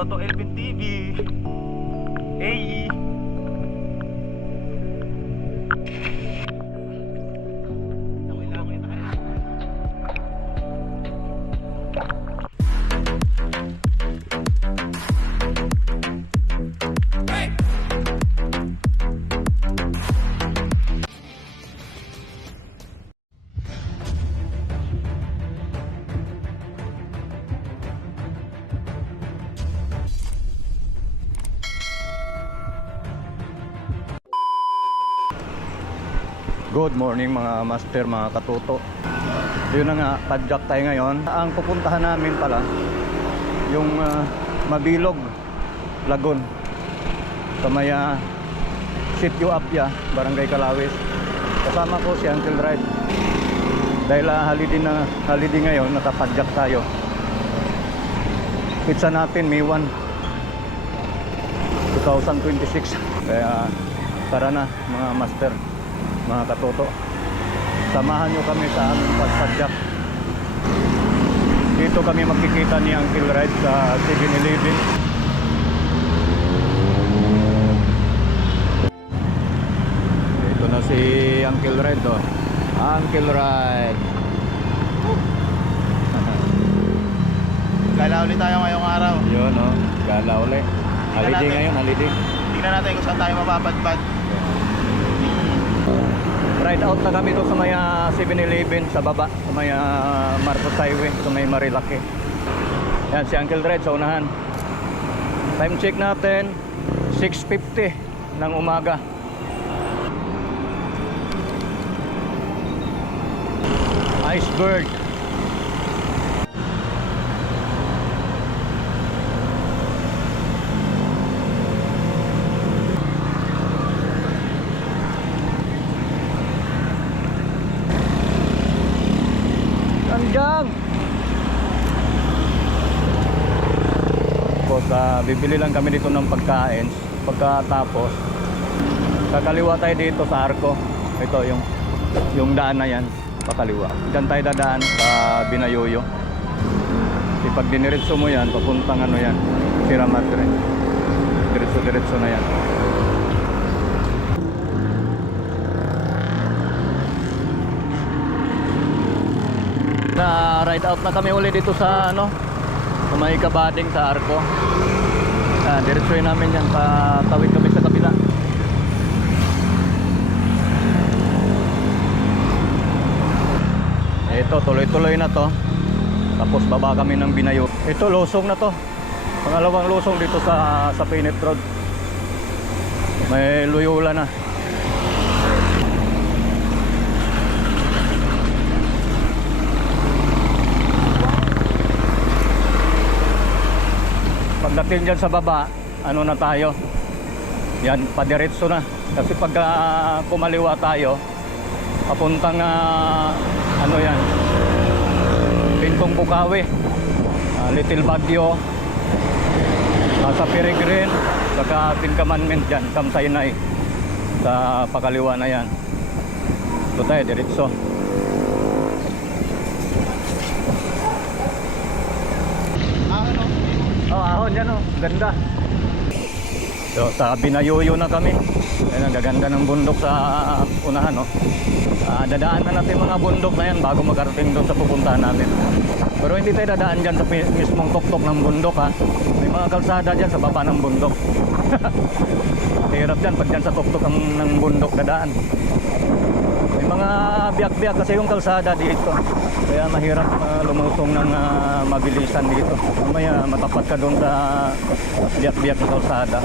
Toto Elvin TV. Hey. Good morning mga master, mga katuto. Yun na nga, padjak tayo ngayon. Ang pupuntahan namin pala yung Mabilog, Lagun, sa may Sitio Apia, Barangay Calawis. Kasama ko si Uncle Ride. Dahil holiday ngayon, nakapadjak tayo. Pizza natin May 1 2026. Kaya tara na mga master, mga katoto, samahan nyo kami sa aming pagpadjak. Dito kami makikita ni Uncle Ride sa 7-Eleven. Dito na si Uncle Ride, oh. Uncle Ride. Gala ulit tayo ngayong araw. Yun, oh. Gala ulit. Holiday ngayon, holiday. Tingnan natin kung saan tayo mapapadpad. Ride out na kami doon sa may 7-Eleven sa baba, sa may Marcos Highway, sa may Marilaki. Yan si Uncle Red sa unahan. Time check natin 6:50 ng umaga. Iceberg. Jam. Tapos bibili lang kami dito ng pagkain. Pagkatapos kakaliwa tayo dito sa Arco. Ito yung daan na yan, pakaliwa. Diyan tayo dadaan sa Binayoyo. Pag diniretso mo yan, papuntang ano yan, Sierra Madre. Diretso na yan. Ride out na kami ulit dito sa sa may Kabading sa Arco. Diretsuhin namin yan, patawid kami sa kabila. Ito tuloy-tuloy na to. Tapos baba kami ng Binayo. Ito lusong na to. Pangalawang lusong dito sa Pinet Road. May Loyola na. Pagdating dyan sa baba, ano na tayo? Yan, padiretso na. Kasi pag kumaliwa tayo, papuntang ano yan, Pintong Bukawi, Little Baguio, sa Peregrine, saka Tinkamanment dyan, Kamsaynay, sa pakaliwa na yan. Ito tayo, diretso. Ahon yan, oh. Ganda. So, sa Binayoyo na kami. Ayan, ang gaganda ng bundok sa unahan, no? Dadaan na natin mga bundok na yan bago makarating doon sa pupuntahan namin. Pero hindi tayo dadaan dyan sa mismong tuktok ng bundok, ha? May mga kalsada dyan sa baba ng bundok. Hirap dyan pag dyan sa tuktok ng bundok dadaan. May mga biyak-biyak kasi yung kalsada dito. Kaya mahirap lumusong ng mabilisan dito. Mamaya matapat ka doon sa biyak-biyak na kalsada.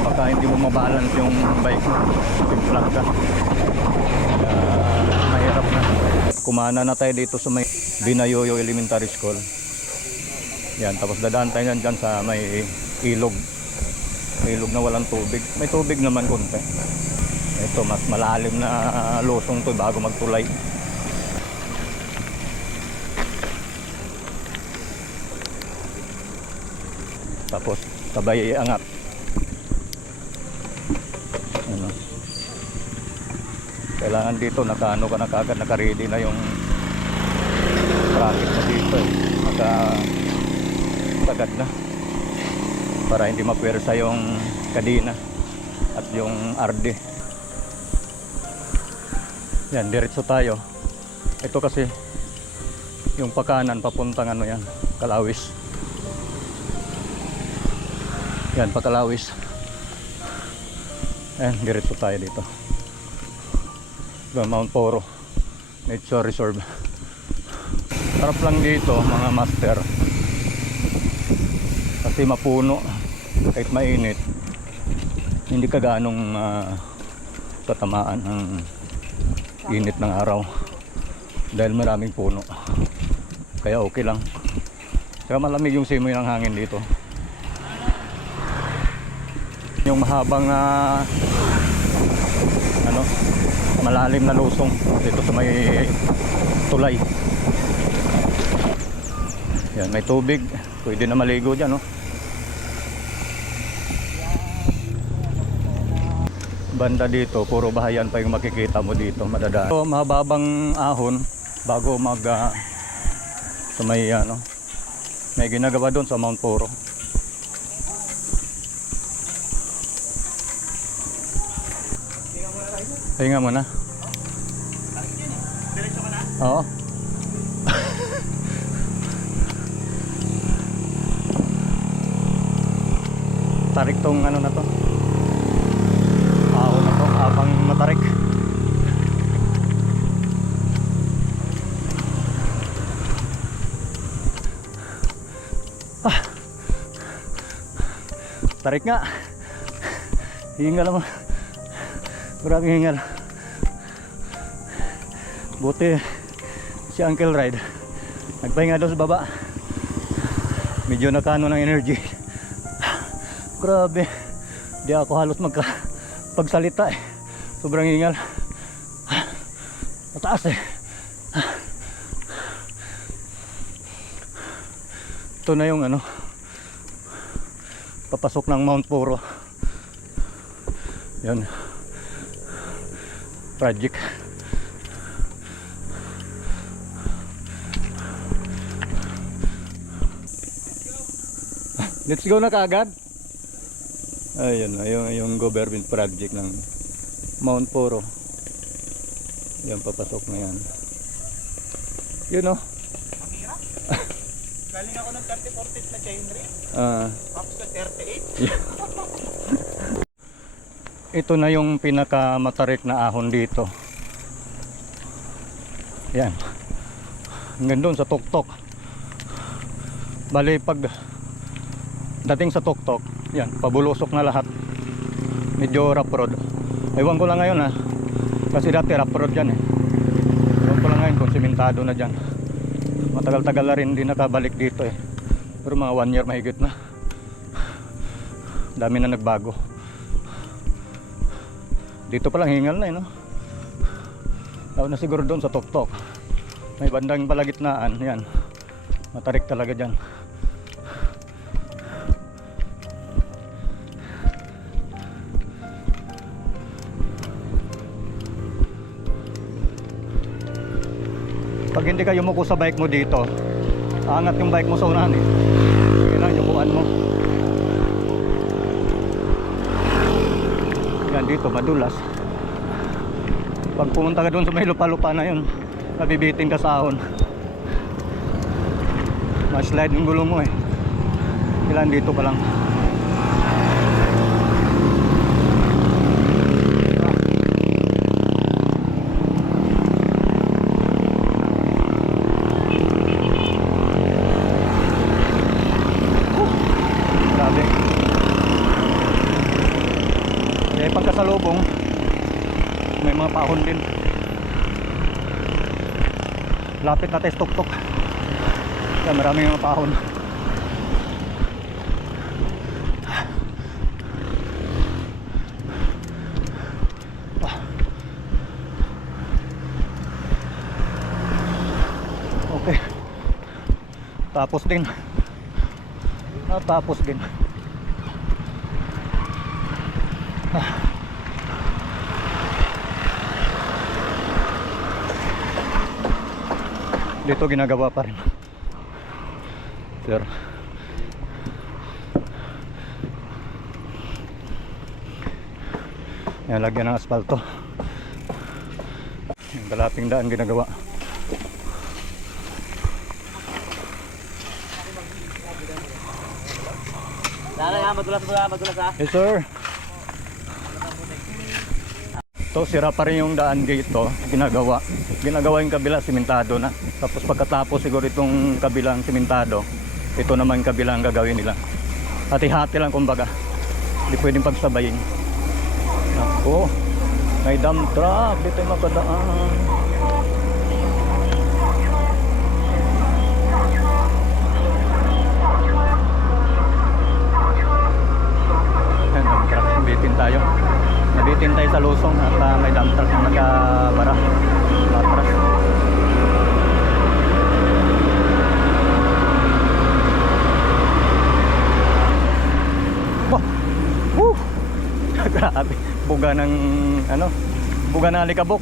Baka hindi mo mabalance yung bike mo. Timplang ka. Mahirap na. Kumana na tayo dito sa may Binayoyo Elementary School. Yan, tapos dadaan tayo dyan sa may ilog. Ilog na walang tubig. May tubig naman konti. Ito, mas malalim na lusong to bago magtulay. Tapos sabay angat. Ano? Kailangan dito nakaano ka na kagad, naka-ready na yung traffic na dito. agad na para hindi mapwersa yung kadina at yung arde. Yan, diretso tayo. Ito kasi yung pakanan papuntang ano yan, Kalawis. Yan, Pakalawis. Ayan, diretso tayo dito. Mount Poro Nature Reserve. Sarap lang dito mga master, kasi mapuno kahit mainit, hindi ka ganong tatamaan ng init ng araw dahil maraming puno, kaya okay lang. Saka malamig yung simoy ng hangin dito. Yung mahabang ano, malalim na lusong dito sa may tulay. Yan, may tubig, pwede na maligo dyan, no? Banda dito, puro bahayan pa yung makikita mo dito, madadaan. So, mahababang ahon bago mag sa may ano, may ginagawa doon sa Mount Poro. Pahinga mo na. Diretso ka na? Oo. Tarik tong ano na to. Ahon na to, habang matarik. Tarik nga. Hingal naman. Maraming hingal. Buti si Uncle Ride nagpahinga doon sa baba. Medyo nakano ng energy. Grabe, di ako halos pagsalita eh. Sobrang hingal. Mataas eh. Ito na yung ano, papasok ng Mount Poro. Yan, project. Let's go na kaagad. Ayun, yung government project ng Mount Poro. Yan, papasok na yan. You know? Galing ako ng 30-40 na chain ring. Ako sa 38. Ito na yung pinakamatarik na ahon dito. Yan. Hanggang doon sa tuktok. Bali pag dating sa tuktok, yan, pabulusok na lahat. Medyo rough road. Ewan ko lang ngayon ha. Kasi dati rough road yan eh. Ewan ko lang ngayon kung simentado na dyan. Matagal-tagal na rin, hindi nakabalik dito eh. Pero mga 1 year mahigit na. Dami na nagbago. Dito pa lang hingal na eh, no? Tawag na siguro doon sa tuktok. May bandang palagitnaan, yan. Matarik talaga dyan. Pag hindi ka yumuko sa bike mo dito, aangat yung bike mo sa unahan eh. Kailangan yumukuan mo. Yan, dito madulas. Pag pumunta ka doon sa may lupa-lupa na yun, mabibitin ka sa ahon. Ma-slide yung gulo mo eh. Kailangan dito pa lang. Pagkasalubong may mga pahon din. Lapit na tayo tuktok. Yan, maraming mga pahon. Okay, tapos din. Tapos din. Dito ginagawa pa rin. Sir, Yan, lagyan ng asfalto. Yung kalating daan ginagawa. Madulas ha. Yes sir. Ito, sira pa rin yung daan dito. Ginagawa yung kabila, simentado na. Tapos pagkatapos siguro itong kabilang simentado, ito naman kabilang gagawin nila. Hati-hati lang kumbaga. Hindi pwedeng pagsabayin. Ako, may dump truck. Dito yung makadaan. Ayan, dump truck. Bitin tayo. Nabitin tayo sa Lusong at may dump truck na nagabara. Matras. Wah! Woo! Grabe. Buga ng buga ng alikabok.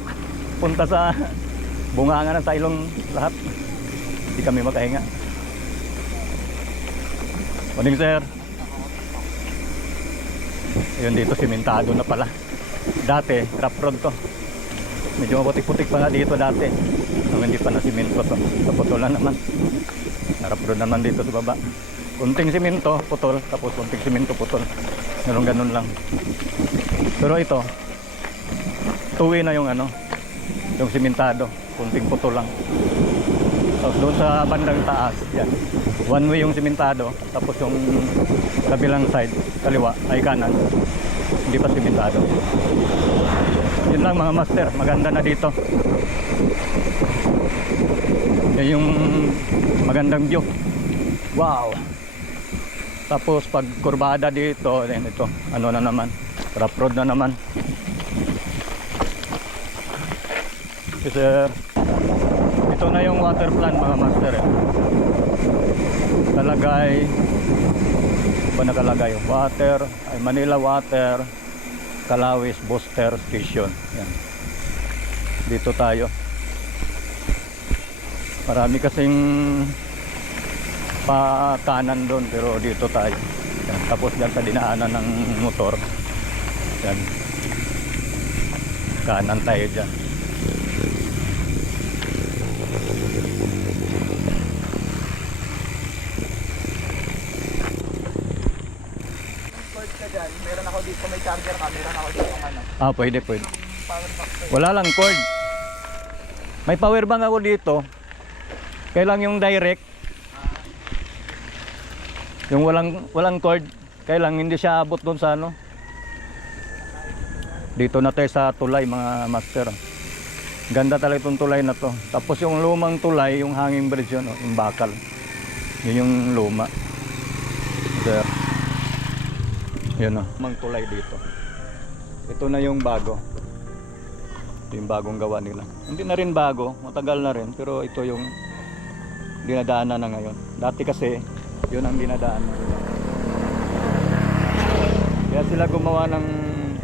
Punta sa bungangan sa ilong lahat. Hindi kami makahinga. Morning sir. Ayun, dito simentado na pala. Dati rough road to. Medyo maputik-putik pa nga dito dati. Hindi pa na simento to. Sa putulan naman. Rough road naman dito sa baba. Kunting simento putol, tapos kunting simento putol. Ganun lang. Pero ito, tuwi na yung yung simentado. Kunting putol lang. Tapos doon sa bandang taas, yan. One way yung simentado, tapos yung kabilang side, kaliwa, ay kanan. Hindi pa simentado. Yun lang mga master, maganda na dito. Yan yung magandang view. Wow! Tapos pag kurbada dito, then ito, na naman, rough road na naman. Okay, sir. Ito na yung water plant mga master. Nakalagay, ba nakalagay? Water, ay Manila Water, Calawis Booster Station. Yan. Dito tayo. Marami kasing kanan doon, pero dito tayo. Yan. Tapos dyan sa dinaanan ng motor. Yan. Kanan tayo dyan. Meron ako dito, may charger ka, meron ako dito ng Pwede. power bank. Wala lang cord. May power bank ako dito. Kailang yung direct. Yung walang cord. Kailang hindi siya abot doon sa Dito na tayo sa tulay mga master. Ganda talaga itong tulay na to. Tapos yung lumang tulay, yung hanging bridge yun, yung bakal. Yun yung luma. There. Yun mang tulay dito. Ito na yung bago. Ito yung bagong gawa nila. Hindi na rin bago, matagal na rin, pero ito yung dinadaanan na ngayon. Dati kasi yun ang dinadaanan. Kaya sila gumawa ng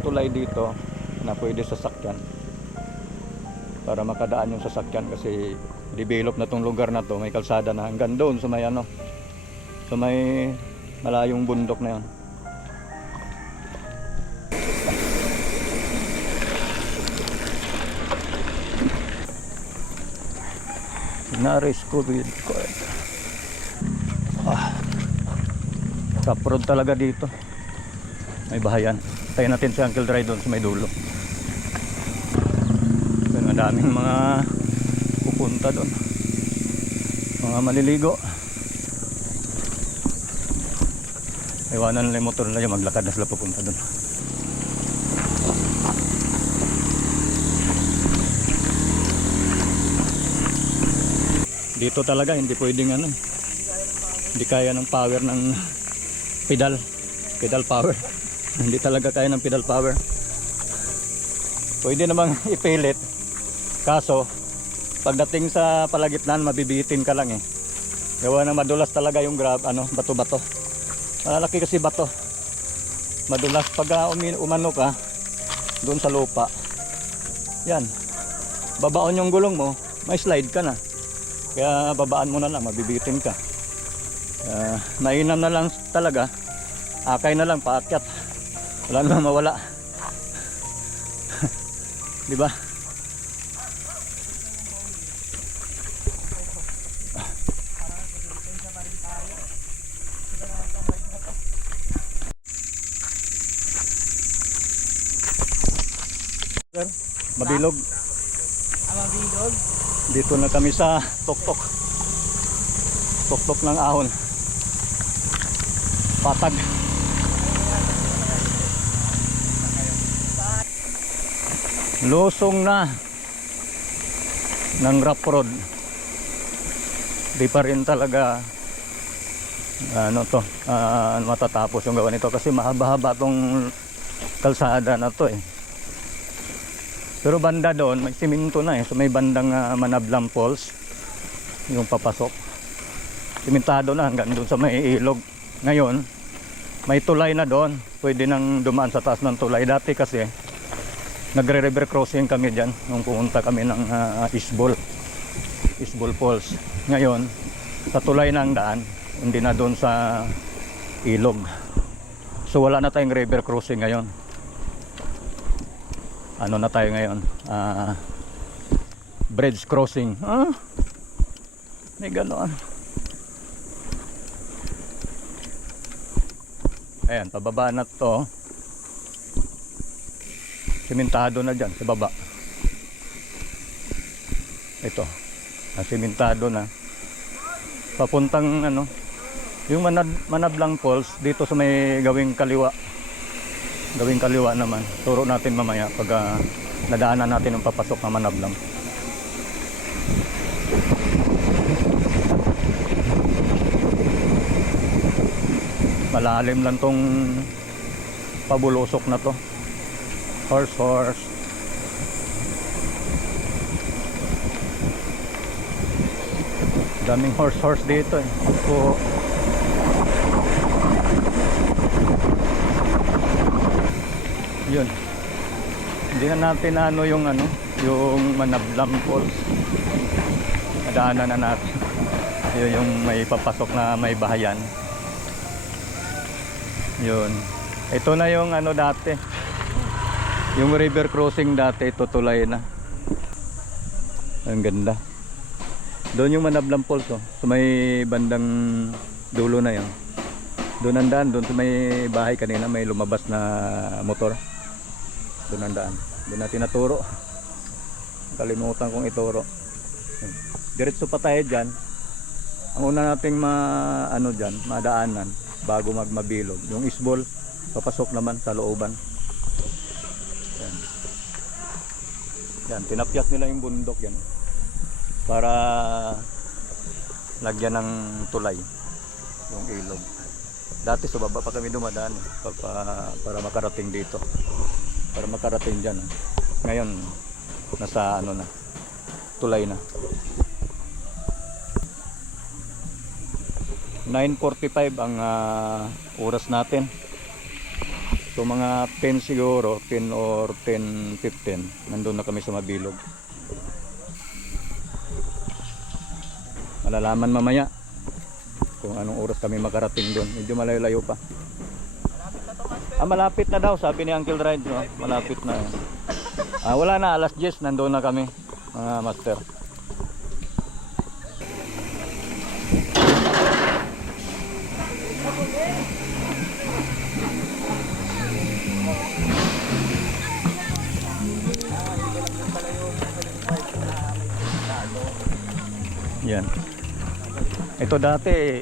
tulay dito na pwede sasakyan. Para makadaan yung sasakyan kasi develop na tong lugar na to, may kalsada na hanggang doon sa may sa may malayong bundok na yun. Nari school with court. Kaprod talaga dito. May bahayan. Tayo natin si Uncle Dry doon sa may dulo. Ang daming mga pupunta doon. Mga maliligo. Iwanan nila yung motor nila, maglakad na sila pupunta doon. Dito talaga hindi pwedeng hindi kaya ng power ng pedal power. Hindi talaga kaya ng pedal power. Pwede namang ipilit, kaso pagdating sa palagitnaan mabibitin ka lang gawa na madulas talaga yung bato-bato. Malalaki kasi bato, madulas pag umano ka doon sa lupa. Yan, babaon yung gulong mo, may slide ka na. Kaya babaan mo na lang, mabibitin ka. Mainam na lang talaga, akay na lang paakyat. Wala namang mawala. Di ba? Sir, mabilog. Mabilog. Dito na kami sa tuktok. Tuktok ng ahon. Patag. Lusong na ng rough road. Di pa rin talaga matatapos yung gawa nito kasi mahaba-haba tong kalsada na to eh. Pero banda doon may siminto na eh, so may bandang Manablang Falls yung papasok. Simentado na hanggang doon sa may ilog. Ngayon may tulay na doon, pwede nang dumaan sa taas ng tulay. Dati kasi nagre-river crossing kami dyan nung pumunta kami ng Isbol Falls. Ngayon sa tulay na ang daan, hindi na doon sa ilog. So wala na tayong river crossing ngayon. Ano na tayo ngayon? Bridge crossing. May gano'n. Ayan, pababa na to. Simentado na dyan sa baba. Ito, simentado na. Papuntang yung Manablang Falls dito sa may gawing kaliwa. Gawing kaliwa naman. Turo natin mamaya pag nadaanan natin yung papasok ng Manablang. Malalim lang tong pabulusok na to. Horse. Daming horse dito eh. So, yun. Hindi na natin yung Manablang Falls. Nadaanan na natin. Yun yung may papasok na may bahayan. Yun. Ito na yung dati. Yung river crossing dati, tutulay na. Ang ganda. Doon yung Manablang Falls oh. So may bandang dulo na yun. Doon ang daan, doon sa may bahay kanina may lumabas na motor. Doon ang daan. Doon natin naturo. Kalimutan kong ituro. Diretso pa tayo dyan. Ang una nating madaanan bago magmabilog. Yung Isbol, papasok naman sa looban. Yan, tinapyas nila yung bundok yan para lagyan ng tulay yung ilog. Dati sa baba pa kami dumadaan para makarating dito, para makarating dyan. Ngayon nasa tulay na. 9:45 ang oras natin. So mga 10 siguro, 10 or 10:15 nandun na kami sa Mabilog. Malalaman mamaya kung anong oras kami makarating doon. Medyo malayo-layo pa. Malapit na to, master. Malapit na daw, sabi ni Uncle Ryan, no? Malapit na. Wala na, alas 10 nandun na kami, mga master. Yan. Ito dati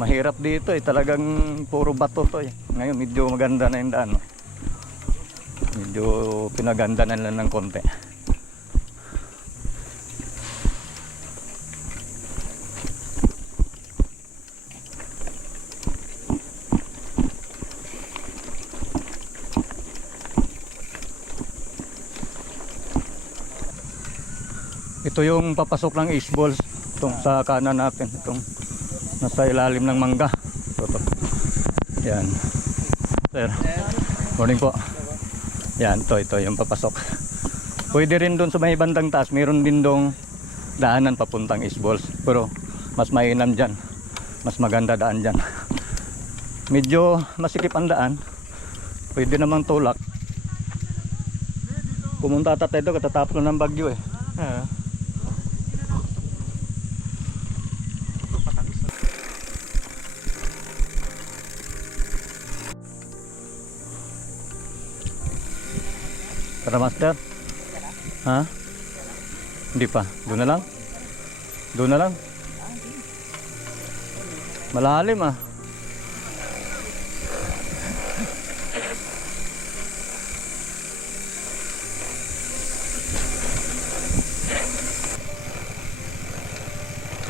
mahirap dito talagang puro bato to eh. Ngayon medyo maganda na yung daan. No? Medyo pinaganda na lang ng konti. Ito yung papasok ng Isbol, itong sa kanan natin, itong nasa ilalim ng mangga. Ito. Yan. Sir, morning po. Yan, ito yung papasok. Pwede rin doon sa may bandang taas, mayroon din dong daanan papuntang Isbol. Pero mas mainam dyan, mas maganda daan dyan. Medyo masikip ang daan, pwede namang tulak. Pumunta tayo dito katatapos lang ng bagyo eh. Ah. Tara master. Ha? Hindi pa. Doon na lang. Doon na lang. Malalim ah.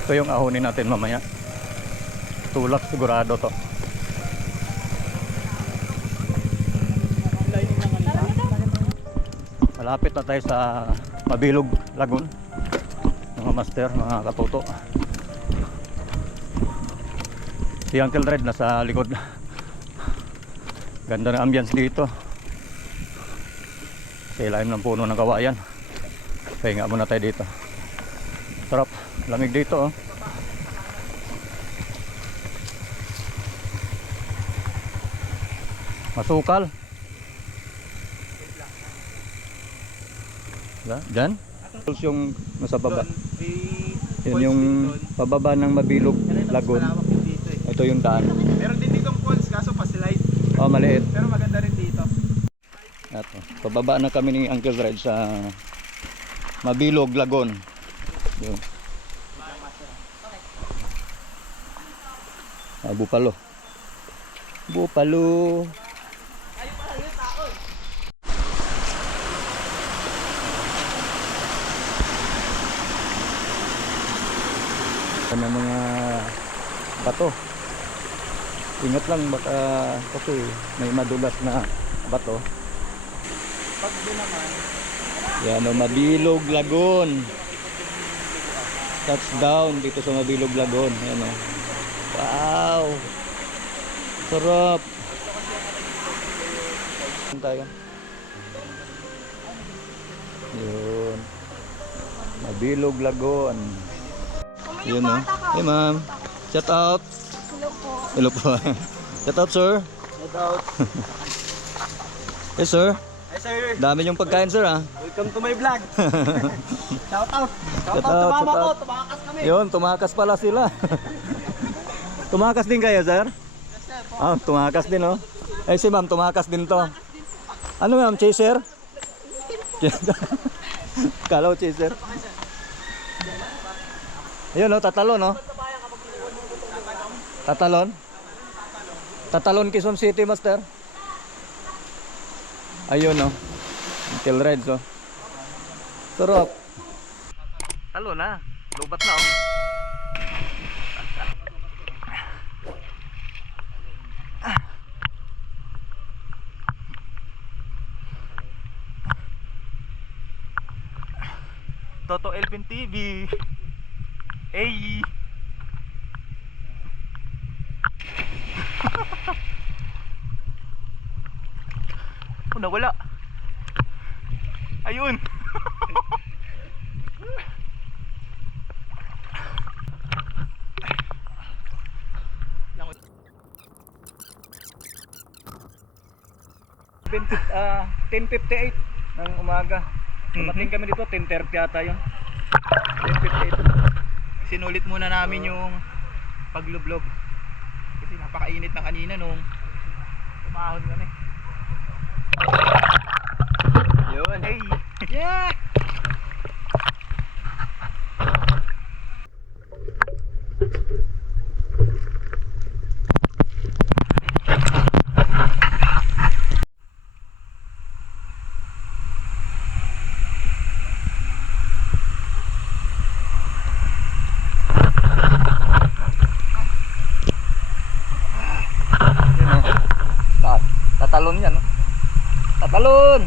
Ito yung ahonin natin mamaya. Tulak sigurado to. Malapit na tayo sa Mabilog Lagoon, mga master, mga katuto. Si Uncle Red nasa likod. Ganda ng ambience dito. Sa ilalim ng puno ng kawayan. Pahinga muna tayo dito. Sarap, lamig dito oh. Masukal. Diyan? Yung nasa baba. Yan yung pababa ng Mabilog Lagoon. Ito yung daan. Meron din ditong falls kaso pa-slide. Oh, maliit. Pero maganda rin dito. Ito. Pababa na kami ni Uncle Red sa Mabilog Lagoon. Yun. Bupalo. Bupalo. Ng mga bato. Ingat lang baka kasi may madulas na bato. Pag doon naman, Yan o, Mabilog Lagoon. Touchdown dito sa Mabilog Lagoon. Yan o. Wow! Sarap! Tayo. Yun. Mabilog Lagoon. Yun o. Hey ma'am. Shout out. Hello po. Hello po. Shout out sir. shout out. Yes sir. Hi sir, Dami yung pagkain sir ha. welcome to my vlog. Shout out. Shout out, Shout out sa mama shout ko, out. tumakas kami. Yun, tumakas pala sila. Tumakas din kayo sir? Ah, tumakas din oh. Eh si ma'am, tumakas din to. Ano ma'am, chaser? Kalaw chaser. Ayun oh, tatalon oh. Tatalon? Tatalon Quezon City master. Ayun oh. Uncle Reds oh. Sarap. Talon na. Lubat na oh. Toto Elvin TV. Hey. Oh, nawala. Ayun. Uh, 10:58 ng umaga. Dumating kami dito 10:30 yata yun. 10:58. Sinulit muna namin yung paglublob. Kasi napakainit na kanina nung tumahon kami. Yun. Hey. Yeah. Tatalon yan, no? Tatalon!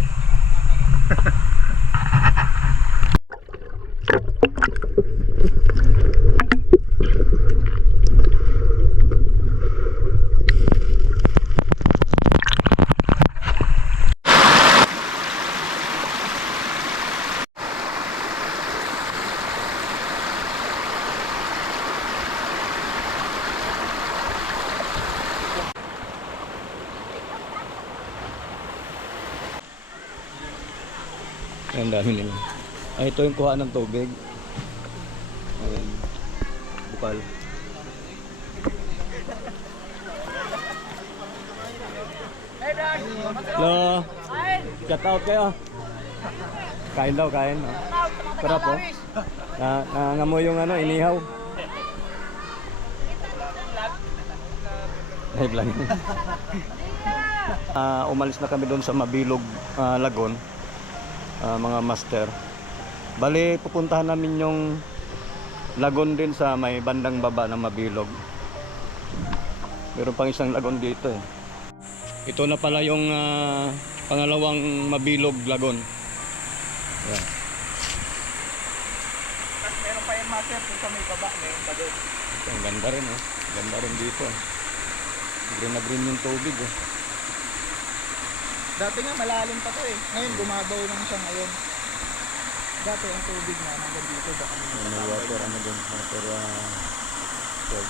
Ang dami nila. Ay, ito yung kuha ng tubig. Ayan. Bukal. Hello. Shout out kayo. Kain daw, kain. Oh. Sarap po. Nangamoy yung ano, inihaw. Ay, vlog. Umalis na kami doon sa Mabilog Lagon, mga master. Bali, pupuntahan namin yung lagon din sa may bandang baba ng Mabilog. Meron pang isang lagon dito eh. Ito na pala yung pangalawang Mabilog Lagon. Yan. Tapos meron pa yung master kung sa may baba, meron pa doon. Ang ganda rin oh. Ganda rin dito. Green na green yung tubig oh. Dati nga malalim pa to eh. Ngayon gumabaw lang siya ngayon. Dati ang tubig na hanggang dito. Baka Ano water, ano din? Water, salt.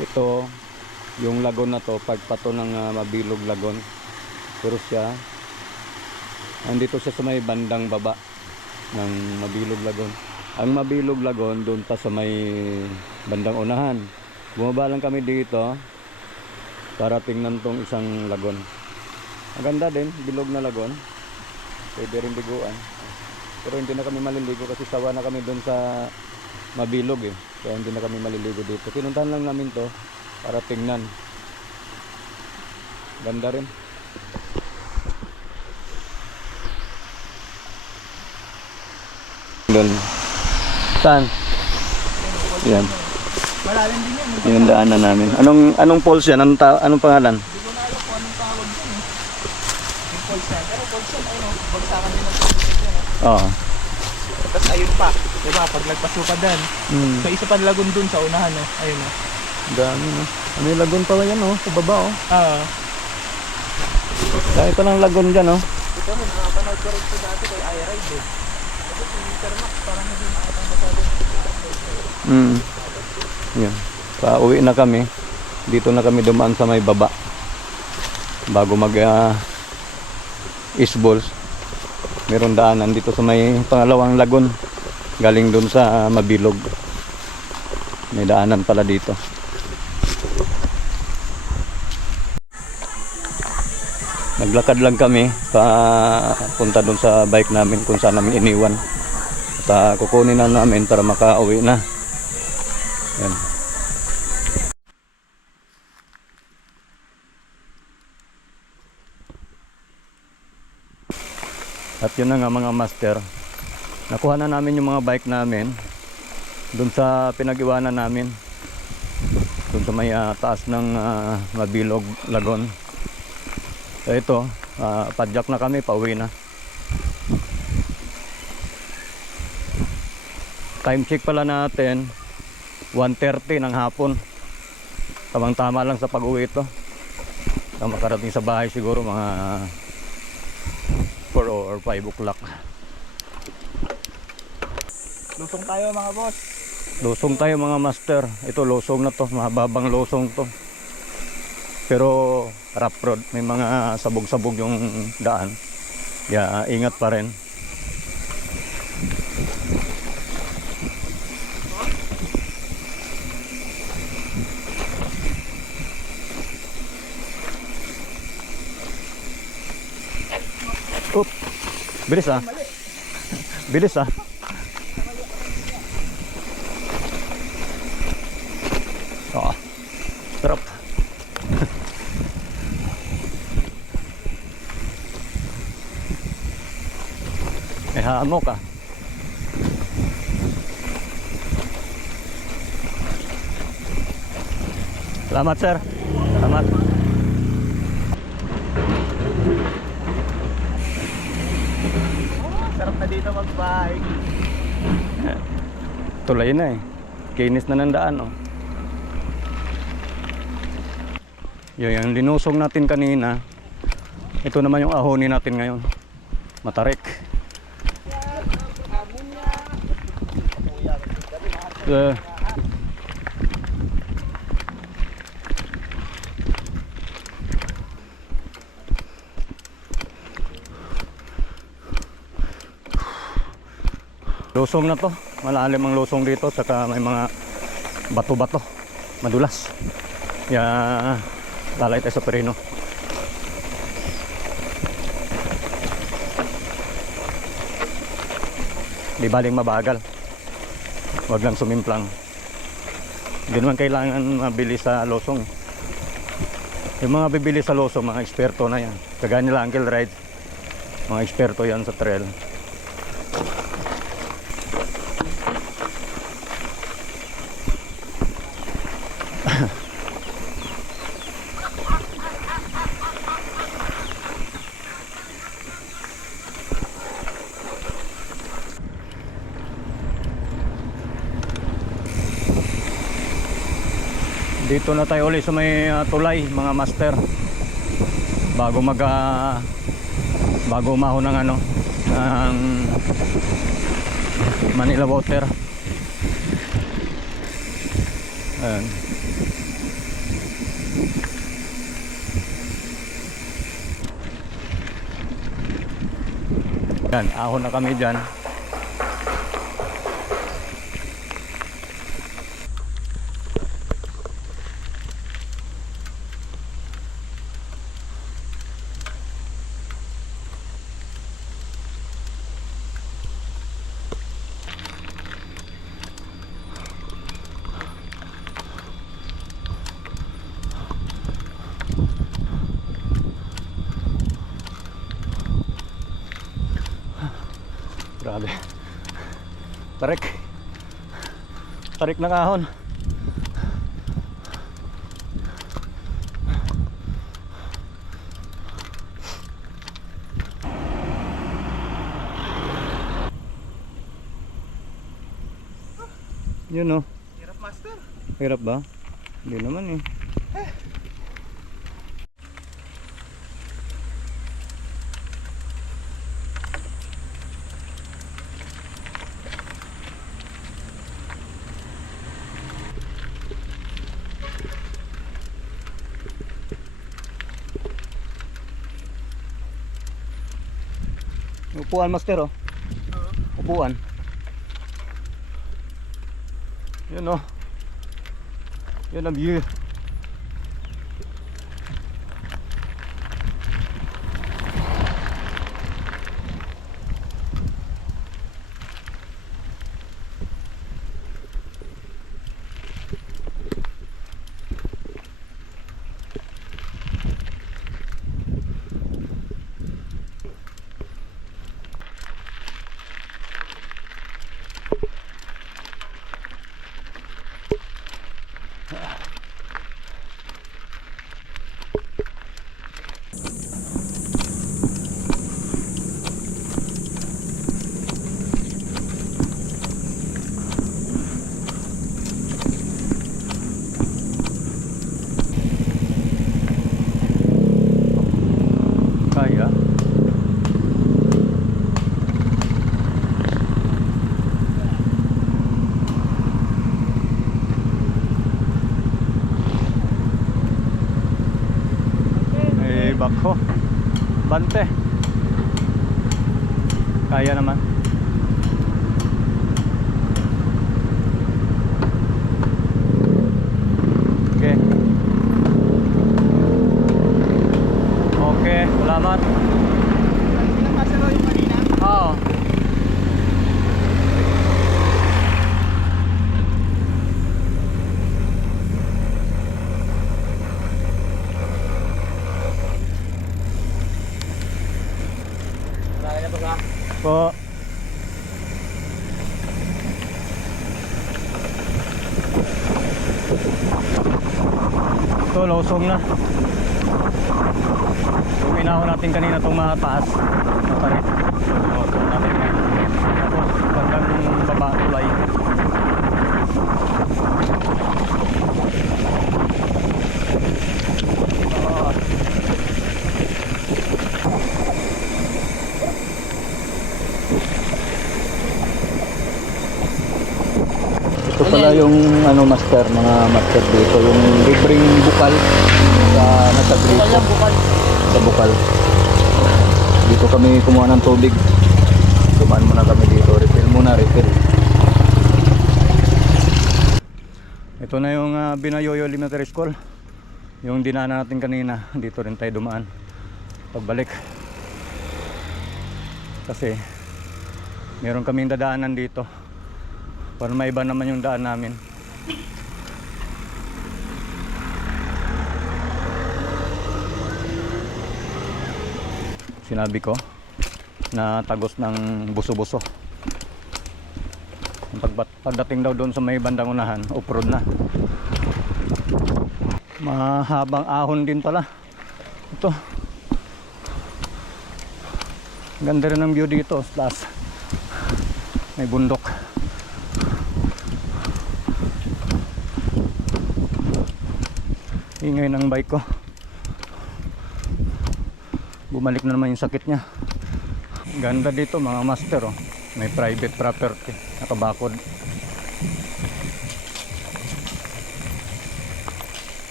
Ito, yung lagon na to, pagpato ng Mabilog Lagon. Pero siya, andito siya sa may bandang baba ng Mabilog Lagon. Ang Mabilog Lagon, doon pa sa may bandang unahan. Bumaba lang kami dito para tingnan tong isang lagon. Maganda din, bilog na lagon. Pwede rin liguan. Pero hindi na kami maliligo kasi sawa na kami doon sa Mabilog eh. Kaya hindi na kami maliligo dito. Pinuntahan lang namin to para tingnan. Ganda rin. Doon. Saan? Yan. malalim din yan. Yung daanan namin. Anong falls yan? Anong pangalan? Hindi ko na alam kung anong tawag dyan eh. Yung falls yan. Pero falls yan, ayun o. Bagsakan din ng tubig yan o. Oo. Tapos ayun pa. Diba, pag nagpasuka dan. So isa pa lagon dun sa unahan o. Ayun o. Dami no. May lagon pa yan oh, sa baba oh. Dami pa ng lagon dyan oh. Ito mo, nakapanood ko rin ito dati kay iRide eh. Kasi si Mr. Max parang hindi makatang masyado. Yan. Pauwi na kami. Dito na kami dumaan sa may baba. Bago mag Isballs. Meron daanan dito sa may pangalawang lagon. Galing dun sa Mabilog. May daanan pala dito. Naglakad lang kami punta doon sa bike namin kung saan namin iniwan. At kukunin na namin para makauwi na. Yan. At yun na nga mga master. Nakuha na namin yung mga bike namin doon sa pinag-iwanan namin. Doon sa may taas ng Mabilog Lagon. So ito, padyak na kami, pauwi na. Time check pala natin 1:30 ng hapon. Tamang-tama lang sa pag-uwi ito. Makarating sa bahay siguro mga 4 or 5 o'clock. Lusong tayo mga boss. Lusong tayo mga master. Ito lusong na to, mahababang lusong to. Pero rough road, may mga sabog-sabog yung daan. Kaya ingat pa rin. Oop. Bilis ah. Bilis ah. Oh. Sarap. May hamok ah. Salamat sir. Salamat. Sarap na dito mag-bike. Tulay na eh. Kinis na ng daan oh. Yung linusong natin kanina. Ito naman yung ahoni natin ngayon. Matarik. Lusong na to. Malalim ang lusong dito. Saka may mga bato-bato. Madulas. Kaya lalay tayo sa Perino. Di baling mabagal. Huwag lang sumimplang. Hindi naman kailangan mabili sa losong. Yung mga bibili sa losong, mga eksperto na yan. Kagaya nila Uncle Ride. Mga eksperto yan sa trail. Dito na tayo ulit sa may tulay, mga master. Bago bago umahon ng ng Manila Water. Ayan. Yan, ahon na kami dyan. Grabe. Tarik. Tarik ng ahon. Yun, oh. Hirap, master. Hirap ba? Hindi naman eh. Upuan, master, oh. Upuan. Yun, oh. Yun ang view. Kaya. Eh, bako. Bante. Kaya naman. Okay. Okay, salamat. Pinapasaro yung kanina. Oo. Wala na ba ka? Po. Ito, losong na. Yung inahon natin kanina itong mataas na parit. Losong natin ngayon. Tapos hanggang baba tulay. Ito pala yung master, mga master dito, yung libreng bukal sa nasa grito, Bukal. sa bukal. Dito kami kumuha ng tubig. Dumaan muna kami dito, refill muna refill. Ito na yung Binayoyo Elementary School. Yung dinaanan natin kanina, dito rin tayo dumaan pagbalik. Kasi meron kaming dadaanan dito para maiba naman yung daan namin. Sinabi ko na tagos ng buso-buso. Pagdating daw doon sa may bandang unahan, off-road na. Mahabang ahon din pala ito. Ganda rin ang view dito, plus may bundok. Ingay ng bike ko. Bumalik na naman yung sakit niya. Ganda dito mga master, oh. May private property, nakabakod.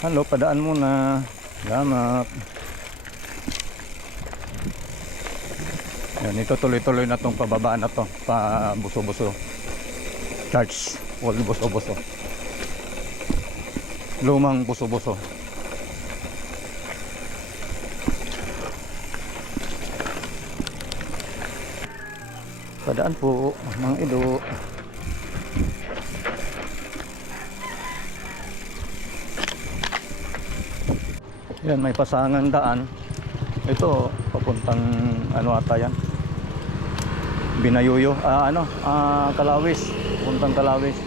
Hello, padaan muna. Salamat. Yan, ito tuloy-tuloy na tong pababaan na to, pa buso-buso. Church, all buso-buso. Lumang buso-buso. Padaan po, mga ido. Yan, may pasangan daan. Ito, papuntang ano ata yan? Binayoyo. Kalawis. Papuntang Kalawis.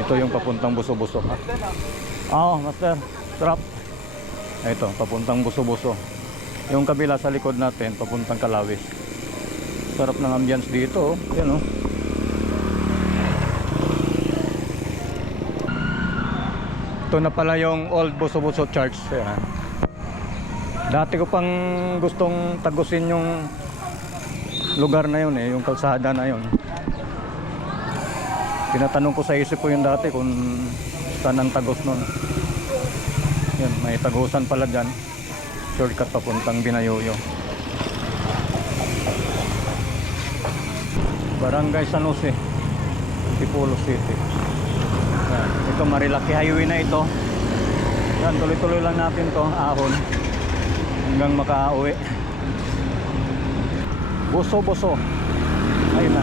Ito yung papuntang Buso-Buso. Master. Trap. Ito, papuntang Buso-Buso. Yung kabila sa likod natin, papuntang Kalawis. Sarap ng ambience dito. Yan, oh. Ito na pala yung old Buso-Buso Church. Yan. Dati ko pang gustong tagusin yung lugar na yun, yung kalsada na yun. Tinatanong ko sa isip ko yung dati kung saan ang tagos nun. Yan, may tagusan pala dyan. Shortcut papuntang Binayoyo. Barangay San Jose, Antipolo City. Yan. Ito Marilaki Highway na ito. Yan, tuloy-tuloy lang natin to, ahon hanggang makauwi. Buso-buso. Ayun na.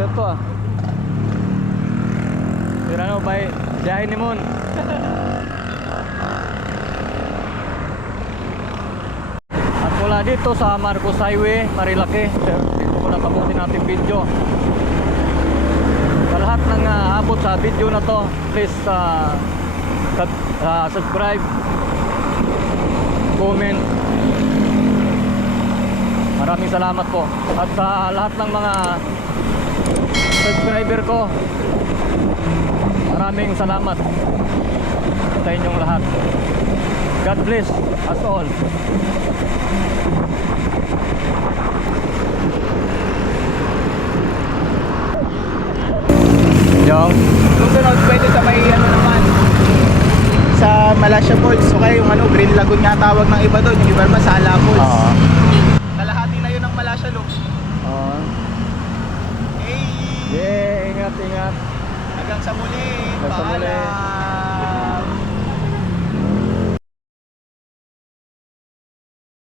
Ito ah. Tirano bay, jahe ni Mon. At mula dito sa Marcos Highway, Marilaki, dito ko natapusin natin video. Sa lahat ng abot sa video na to, please subscribe, comment. Maraming salamat po. At sa lahat ng mga subscriber ko, maraming salamat sa inyong lahat. God bless us all. Yung Susunod, pwede sa may naman sa Malasia Falls. So kaya yung Green Lagoon nga tawag ng iba doon. Yung iba naman sa Ala Falls. Kalahati na yun ng Malasia Looks. Hey! Yeah, ingat. Hanggang sa muli. Hanggang sa muli. Paalam.